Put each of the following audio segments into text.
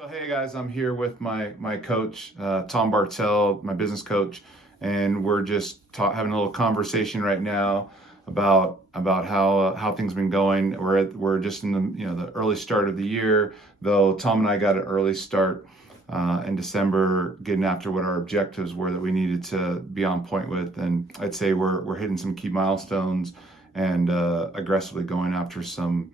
So hey guys, I'm here with my coach, Tom Bartel, my business coach, and we're just having a little conversation right now about how things been going. We're just in the early start of the year, though Tom and I got an early start in December, getting after what our objectives were that we needed to be on point with, and I'd say we're hitting some key milestones and aggressively going after some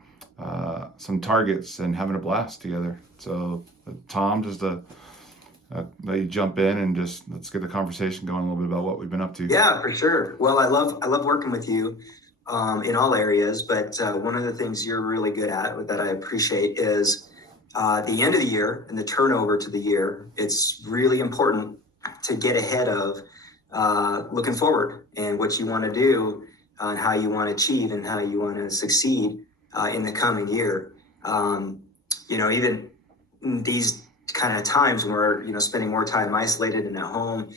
targets and having a blast together. So, Tom, just let you jump in and just let's get the conversation going a little bit about what we've been up to. Yeah, for sure. Well, I love working with you in all areas, but one of the things you're really good at that I appreciate is the end of the year and the turnover to the year. It's really important to get ahead of looking forward and what you want to do and how you want to achieve and how you want to succeed in the coming year. Even these kind of times when we're spending more time isolated and at home,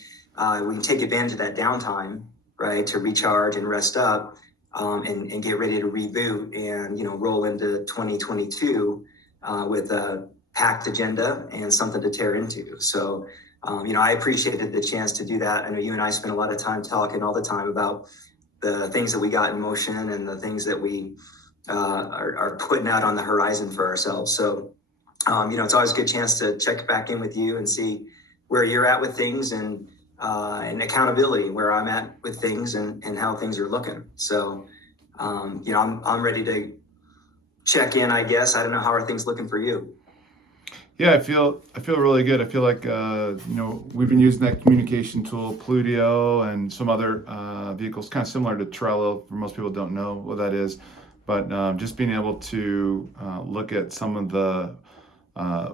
we can take advantage of that downtime, right, to recharge and rest up, and get ready to reboot and roll into 2022 with a packed agenda and something to tear into. So I appreciated the chance to do that. I know you and I spend a lot of time talking all the time about the things that we got in motion and the things that we are putting out on the horizon for ourselves. So it's always a good chance to check back in with you and see where you're at with things and accountability, where I'm at with things and how things are looking. So, I'm ready to check in, I guess. I don't know, how are things looking for you? Yeah, I feel really good. I feel like we've been using that communication tool, Plutio, and some other vehicles, kind of similar to Trello. For most people, don't know what that is, but just being able to look at uh,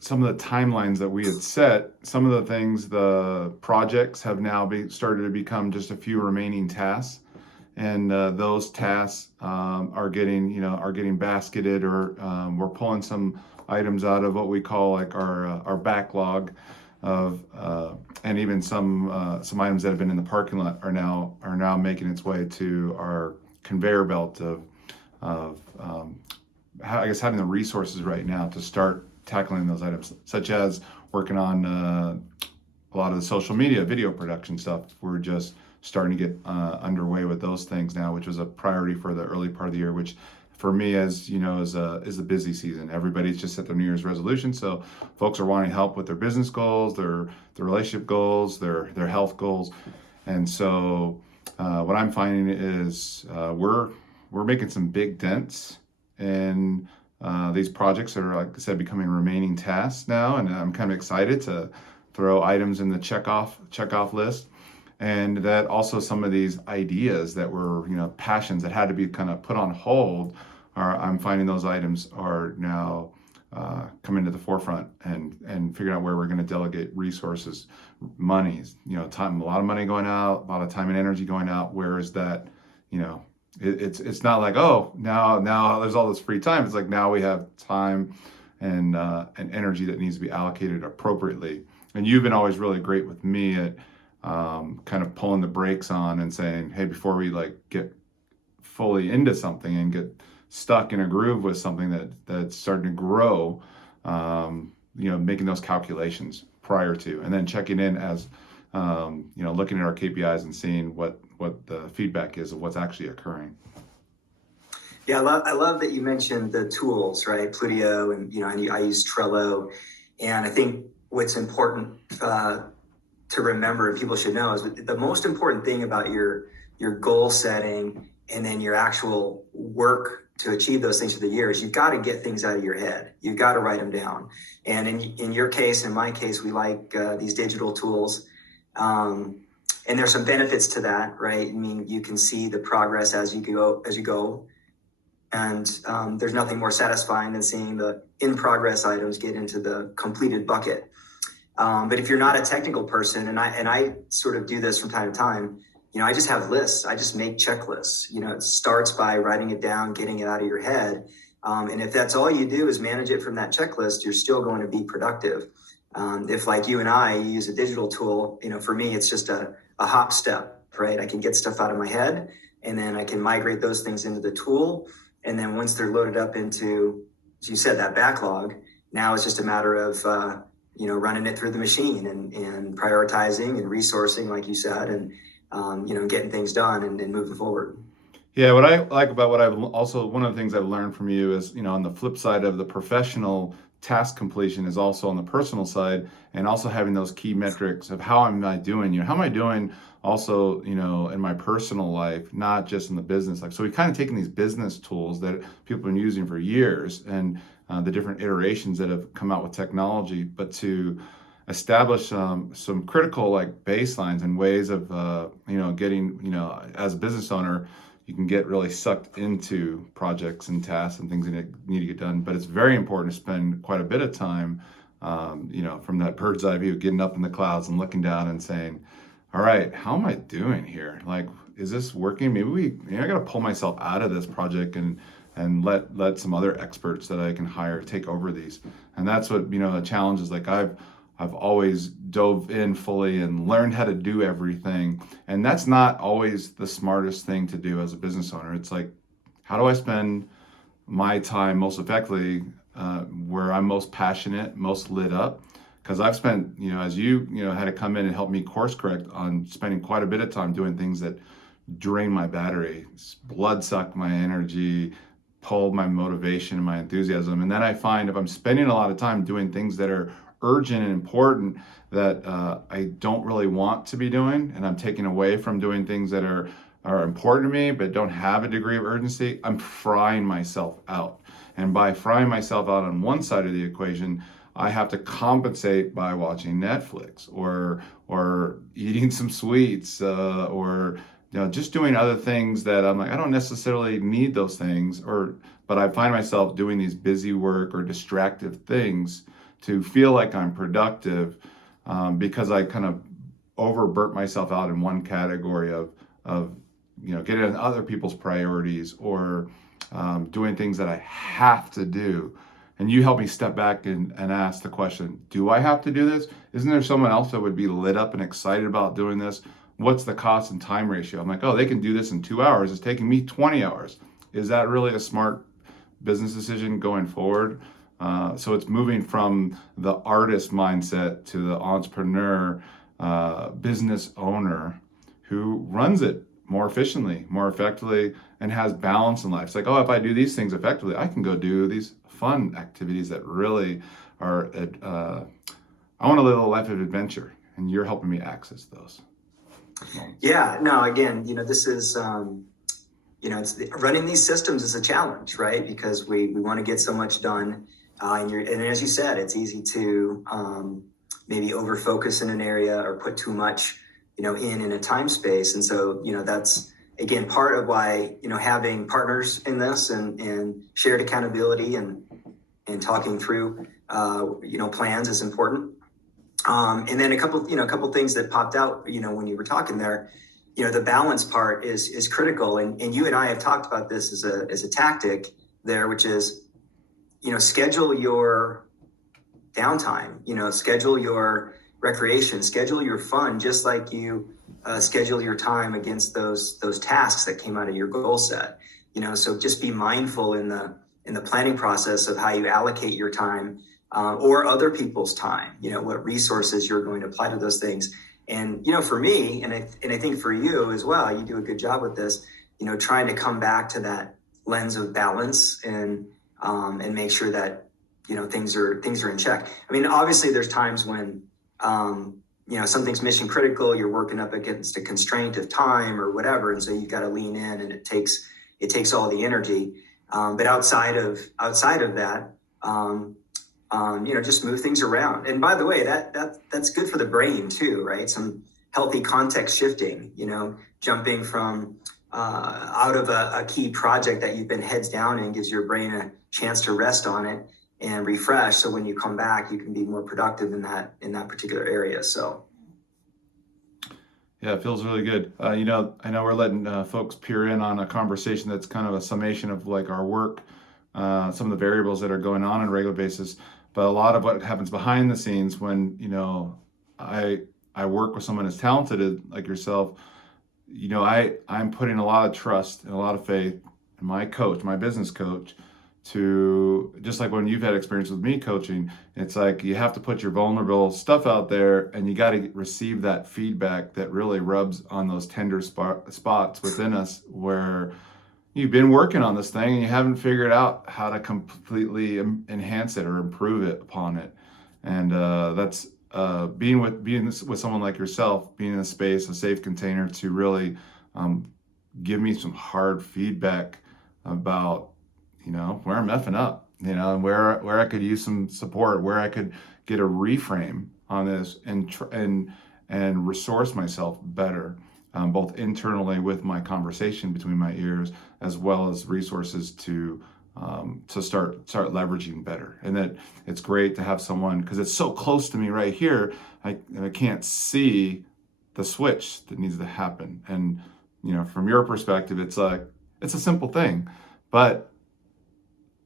some of the timelines that we had set, some of the things, the projects have now started to become just a few remaining tasks, and those tasks are getting basketed, or we're pulling some items out of what we call like our backlog of and even some items that have been in the parking lot are now making its way to our conveyor belt of I guess having the resources right now to start tackling those items, such as working on a lot of the social media, video production stuff. We're just starting to get underway with those things now, which was a priority for the early part of the year, which for me, as you know, is a busy season. Everybody's just set their New Year's resolution, so folks are wanting help with their business goals, their relationship goals, their health goals, and so what I'm finding is we're making some big dents in these projects that are, like I said, becoming remaining tasks now, and I'm kind of excited to throw items in the checkoff list, and that also some of these ideas that were passions that had to be kind of put on hold I'm finding those items are now coming to the forefront, and figuring out where we're going to delegate resources, monies, time, a lot of money going out, a lot of time and energy going out. Where is that, you know, it's not like, oh, now there's all this free time. It's like now we have time and energy that needs to be allocated appropriately. And you've been always really great with me at kind of pulling the brakes on and saying, hey, before we like get fully into something and get stuck in a groove with something that's starting to grow, making those calculations prior to, and then checking in as looking at our KPIs and seeing what the feedback is of what's actually occurring. Yeah, I love that you mentioned the tools, right? Plutio, and I use Trello, and I think what's important to remember and people should know is the most important thing about your goal setting and then your actual work to achieve those things for the year is you've got to get things out of your head. You've got to write them down. And in your case, in my case, we like these digital tools. And there's some benefits to that, right? I mean, you can see the progress as you go. And there's nothing more satisfying than seeing the in progress items get into the completed bucket. But if you're not a technical person, and I sort of do this from time to time, I just have lists. I just make checklists. It starts by writing it down, getting it out of your head. And if that's all you do is manage it from that checklist, you're still going to be productive. If, like you and I, you use a digital tool, for me, it's just a hop step, right? I can get stuff out of my head, and then I can migrate those things into the tool. And then once they're loaded up into as you said, that backlog. Now it's just a matter of, running it through the machine and prioritizing and resourcing, like you said, and, getting things done and moving forward. Yeah, what I like about what I've also, one of the things I've learned from you is, on the flip side of the professional task completion is also on the personal side, and also having those key metrics of how am I doing, how am I doing also, in my personal life, not just in the business life. So we've kind of taken these business tools that people have been using for years and the different iterations that have come out with technology, but to establish some critical like baselines and ways of, getting, as a business owner, you can get really sucked into projects and tasks and things that need to get done. But it's very important to spend quite a bit of time, from that bird's eye view, getting up in the clouds and looking down and saying, all right, how am I doing here? Like, is this working? Maybe I got to pull myself out of this project and let some other experts that I can hire take over these. And that's what, the challenge is. Like I've always dove in fully and learned how to do everything. And that's not always the smartest thing to do as a business owner. It's like, how do I spend my time most effectively, where I'm most passionate, most lit up? Because I've spent, as you, had to come in and help me course correct on spending quite a bit of time doing things that drain my battery, blood suck my energy, pull my motivation and my enthusiasm. And then I find if I'm spending a lot of time doing things that are urgent and important that I don't really want to be doing, and I'm taking away from doing things that are important to me but don't have a degree of urgency, I'm frying myself out. And by frying myself out on one side of the equation, I have to compensate by watching Netflix or eating some sweets, or just doing other things that I'm like, I don't necessarily need those things, but I find myself doing these busy work or distractive things to feel like I'm productive, because I kind of overburnt myself out in one category of getting on other people's priorities or doing things that I have to do. And you help me step back and ask the question, do I have to do this? Isn't there someone else that would be lit up and excited about doing this? What's the cost and time ratio? I'm like, oh, they can do this in 2 hours. It's taking me 20 hours. Is that really a smart business decision going forward? So it's moving from the artist mindset to the entrepreneur, business owner who runs it more efficiently, more effectively, and has balance in life. It's like, oh, if I do these things effectively, I can go do these fun activities that really are, I want to live a life of adventure, and you're helping me access those moments. Yeah, no, again, this is, running these systems is a challenge, right? Because we want to get so much done. And as you said, it's easy to maybe over focus in an area or put too much, in a time space. And so, that's again part of why, having partners in this and shared accountability and talking through, plans is important. And then a couple things that popped out, when you were talking there, the balance part is critical. And you and I have talked about this as a tactic there, which is, schedule your downtime, schedule your recreation, schedule your fun, just like you schedule your time against those tasks that came out of your goal set. So just be mindful in the planning process of how you allocate your time, or other people's time, what resources you're going to apply to those things. And, for me, and I think for you as well, you do a good job with this, trying to come back to that lens of balance and make sure that, things are in check. I mean, obviously there's times when, something's mission critical, you're working up against a constraint of time or whatever. And so you've got to lean in, and it takes all the energy. But outside of that, just move things around. And by the way, that's good for the brain too, right? Some healthy context shifting, jumping from out of a key project that you've been heads down in gives your brain a chance to rest on it and refresh. So when you come back, you can be more productive in that particular area. So. Yeah, it feels really good. I know we're letting folks peer in on a conversation that's kind of a summation of like our work, some of the variables that are going on a regular basis, but a lot of what happens behind the scenes when, I work with someone as talented like yourself, I'm putting a lot of trust and a lot of faith in my coach, my business coach, to, just like when you've had experience with me coaching, it's like you have to put your vulnerable stuff out there, and you got to receive that feedback that really rubs on those tender spots within us where you've been working on this thing and you haven't figured out how to completely enhance it or improve it upon it. And that's being with someone like yourself, being in a space, a safe container to really give me some hard feedback about, where I'm effing up, and where I could use some support, where I could get a reframe on this and resource myself better, both internally with my conversation between my ears, as well as resources to start leveraging better. And that it's great to have someone, because it's so close to me right here. I can't see the switch that needs to happen. And from your perspective, it's like it's a simple thing, but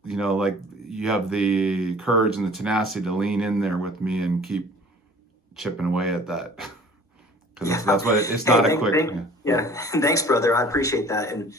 like you have the courage and the tenacity to lean in there with me and keep chipping away at that. Because that's what it's not a quick. Yeah. Thanks, brother. I appreciate that. And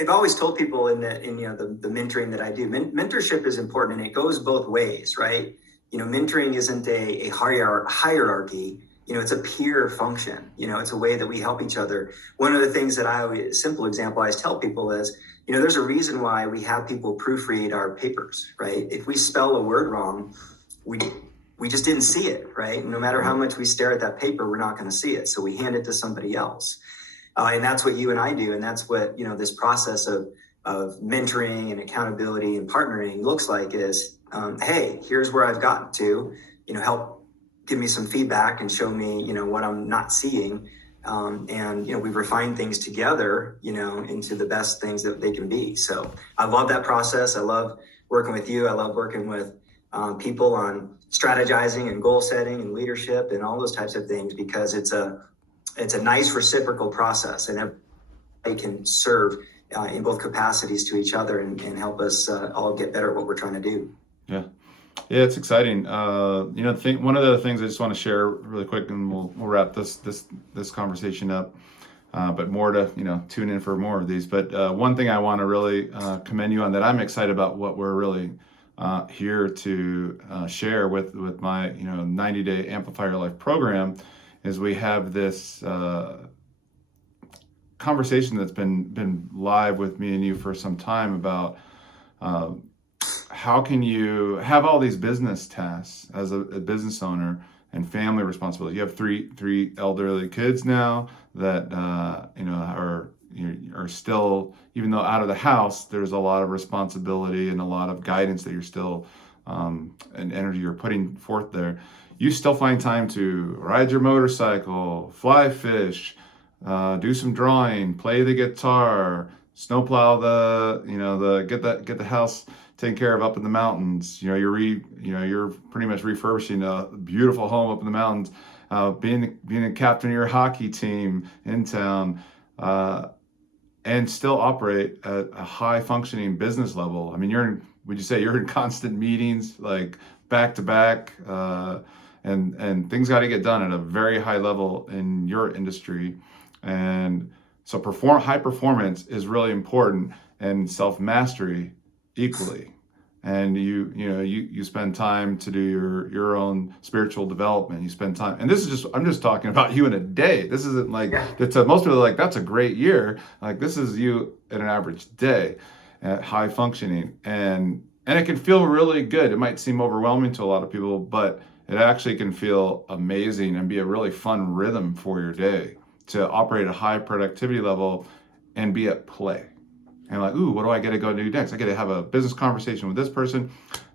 I've always told people in the mentoring that I do, mentorship is important, and it goes both ways, right? Mentoring isn't a hierarchy. It's a peer function. It's a way that we help each other. One of the things that simple example I always tell people is, there's a reason why we have people proofread our papers, right? If we spell a word wrong, we just didn't see it, right? No matter how much we stare at that paper, we're not going to see it. So we hand it to somebody else. And that's what you and I do. And that's what, this process of mentoring and accountability and partnering looks like is, hey, here's where I've gotten to, help give me some feedback and show me, what I'm not seeing. And we refine things together, into the best things that they can be. So I love that process. I love working with you. I love working with people on strategizing and goal setting and leadership and all those types of things, because it's a nice reciprocal process, and everybody can serve in both capacities to each other and help us all get better at what we're trying to do. Yeah, it's exciting. One of the things I just want to share really quick, and we'll wrap this conversation up. But more to tune in for more of these. But one thing I want to really commend you on, that I'm excited about what we're really here to share with my 90-day Amplify Your Life program, is we have this conversation that's been live with me and you for some time about how can you have all these business tasks as a business owner and family responsibility. You have three elderly kids now that are still, even though out of the house, there's a lot of responsibility and a lot of guidance that you're still and energy you're putting forth there. You still find time to ride your motorcycle, fly fish, do some drawing, play the guitar, snowplow get the house taken care of up in the mountains. You're pretty much refurbishing a beautiful home up in the mountains, being a captain of your hockey team in town, and still operate at a high functioning business level. I mean, would you say you're in constant meetings, like back to back, and things got to get done at a very high level in your industry. And so high performance is really important, and self-mastery equally. And you spend time to do your own spiritual development. You spend time, and I'm just talking about you in a day. This isn't like most people are like, that's a great year. Like, this is you in an average day at high functioning, and it can feel really good. It might seem overwhelming to a lot of people, but it actually can feel amazing and be a really fun rhythm for your day to operate at a high productivity level and be at play. And like, ooh, what do I got to go do next? I got to have a business conversation with this person,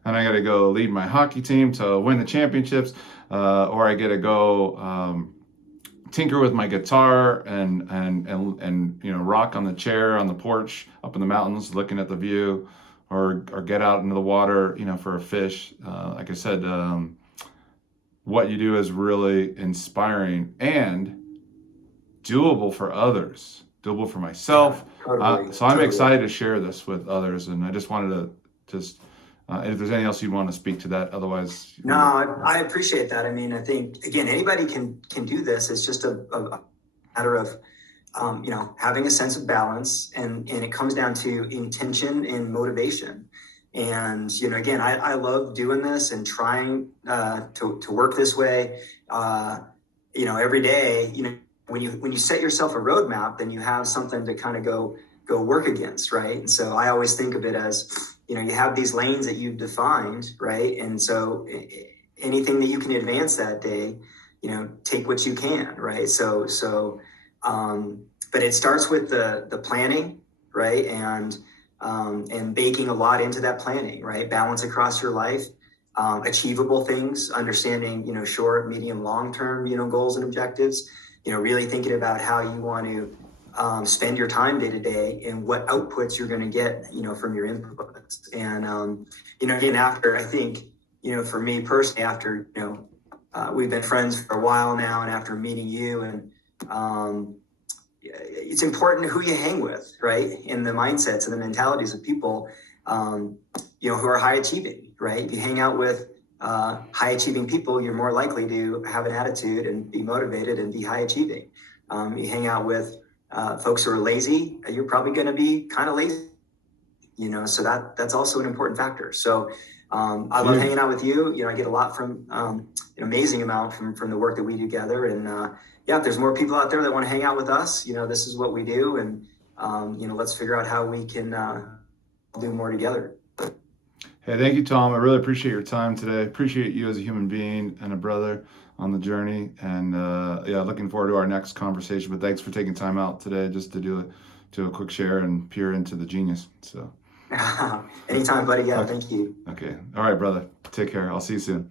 and I got to go lead my hockey team to win the championships, or I got to go tinker with my guitar and rock on the chair on the porch up in the mountains, looking at the view, or get out into the water, for a fish. Like I said, what you do is really inspiring and doable for others, doable for myself. So I'm excited to share this with others, and I just wanted to if there's anything else you'd want to speak to that, otherwise. No, I appreciate that. I mean, I think, again, anybody can do this. It's just a matter of having a sense of balance, and it comes down to intention and motivation. And, again, I love doing this and trying to work this way, every day. When you set yourself a roadmap, then you have something to kind of go work against, right? And so I always think of it as, you have these lanes that you've defined, right? And so anything that you can advance that day, take what you can, right? But it starts with the planning, right? And baking a lot into that planning, right? Balance across your life, achievable things, understanding, short, medium, long-term, goals and objectives, really thinking about how you want to spend your time day to day and what outputs you're going to get, from your inputs. And, again, after, I think, for me personally, after, we've been friends for a while now, and after meeting you, and it's important who you hang with, right? And the mindsets and the mentalities of people, who are high achieving, right? If you hang out with high achieving people, you're more likely to have an attitude and be motivated and be high achieving. You hang out with folks who are lazy, you're probably going to be kind of lazy, so that's also an important factor. So I love hanging out with you. I get a lot from an amazing amount from the work that we do together. And if there's more people out there that want to hang out with us, this is what we do. And, let's figure out how we can do more together. Hey, thank you, Tom. I really appreciate your time today. Appreciate you as a human being and a brother on the journey. And looking forward to our next conversation. But thanks for taking time out today just to do a quick share and peer into the genius. So anytime, buddy. Yeah, okay. Thank you. Okay. All right, brother. Take care. I'll see you soon.